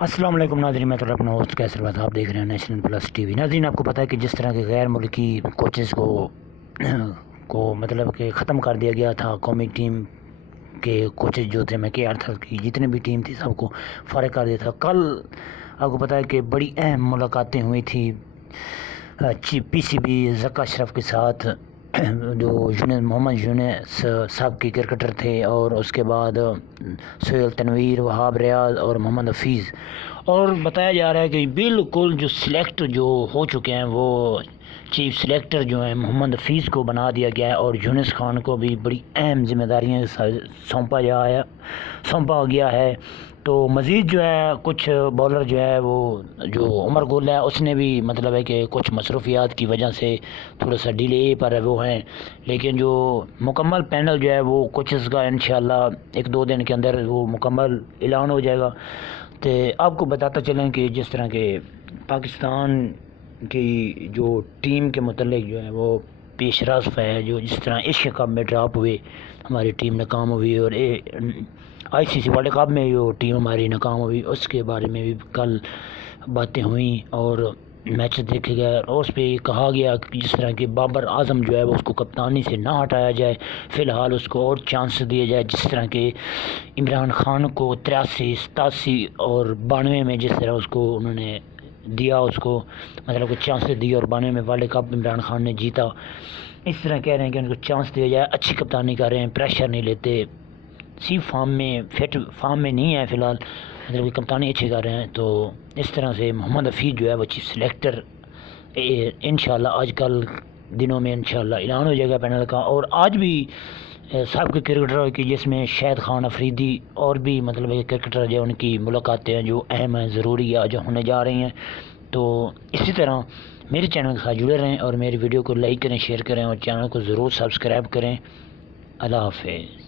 السلام علیکم ناظرین، میں تو اپنا ہوسٹ کیسر بات آپ دیکھ رہے ہیں نیشنل پلس ٹی وی۔ ناظرین، آپ کو پتہ ہے کہ جس طرح کے غیر ملکی کوچز کو مطلب کہ ختم کر دیا گیا تھا، قومی ٹیم کے کوچز جو تھے میں کے آر تھا کی جتنے بھی ٹیم تھی سب کو فارغ کر دیا تھا۔ کل آپ کو پتہ ہے کہ بڑی اہم ملاقاتیں ہوئی تھی پی سی بی ذکا اشرف کے ساتھ، جو محمد یونس صاحب کے کرکٹر تھے، اور اس کے بعد سہیل تنویر، وہاب ریاض اور محمد حفیظ، اور بتایا جا رہا ہے کہ بالکل جو سلیکٹ جو ہو چکے ہیں وہ چیف سلیکٹر جو ہیں محمد حفیظ کو بنا دیا گیا ہے، اور یونس خان کو بھی بڑی اہم ذمہ داریاں سونپا گیا ہے۔ تو مزید جو ہے کچھ بولر جو ہے وہ جو عمر گل ہے اس نے بھی مطلب ہے کہ کچھ مصروفیات کی وجہ سے تھوڑا سا ڈیلے پر وہ ہیں، لیکن جو مکمل پینل جو ہے وہ کوچز کا انشاءاللہ ایک دو دن کے اندر وہ مکمل اعلان ہو جائے گا۔ تو آپ کو بتاتا چلیں کہ جس طرح کے پاکستان کی جو ٹیم کے متعلق جو ہے وہ پیش رفت ہے، جو جس طرح ایشیا کپ میں ڈراپ ہوئے ہماری ٹیم ناکام ہوئی، اور آئی سی سی ورلڈ کپ میں جو ٹیم ہماری ناکام ہوئی اس کے بارے میں بھی کل باتیں ہوئیں اور میچ دیکھے گئے، اور اس پہ کہا گیا کہ جس طرح کہ بابر اعظم جو ہے وہ اس کو کپتانی سے نہ ہٹایا جائے، فی الحال اس کو اور چانس دیے جائے، جس طرح کہ عمران خان کو 83 87 اور 92 میں جس طرح اس کو انہوں نے دیا، اس کو مطلب کہ چانس دیے، اور 92 میں ورلڈ کپ عمران خان نے جیتا، اس طرح کہہ رہے ہیں کہ ان کو چانس دیا جائے، اچھی کپتانی کر رہے ہیں، پریشر نہیں لیتے، فارم میں فٹ فارم میں نہیں ہے فی الحال، مطلب کہ کپتانی اچھی کر رہے ہیں۔ تو اس طرح سے محمد حفیظ جو ہے وہ چیف سلیکٹر انشاءاللہ آج کل دنوں میں انشاءاللہ اعلان ہو جائے گا پینل کا۔ اور آج بھی سابق کرکٹر کی جس میں شاہد خان افریدی اور بھی مطلب ہے کرکٹر جو ان کی ملاقاتیں ہیں جو اہم ہیں، ضروری ہے جو ہونے جا رہی ہیں۔ تو اسی طرح میرے چینل کے ساتھ جڑے رہیں اور میری ویڈیو کو لائک کریں، شیئر کریں، اور چینل کو ضرور سبسکرائب کریں۔ اللہ حافظ۔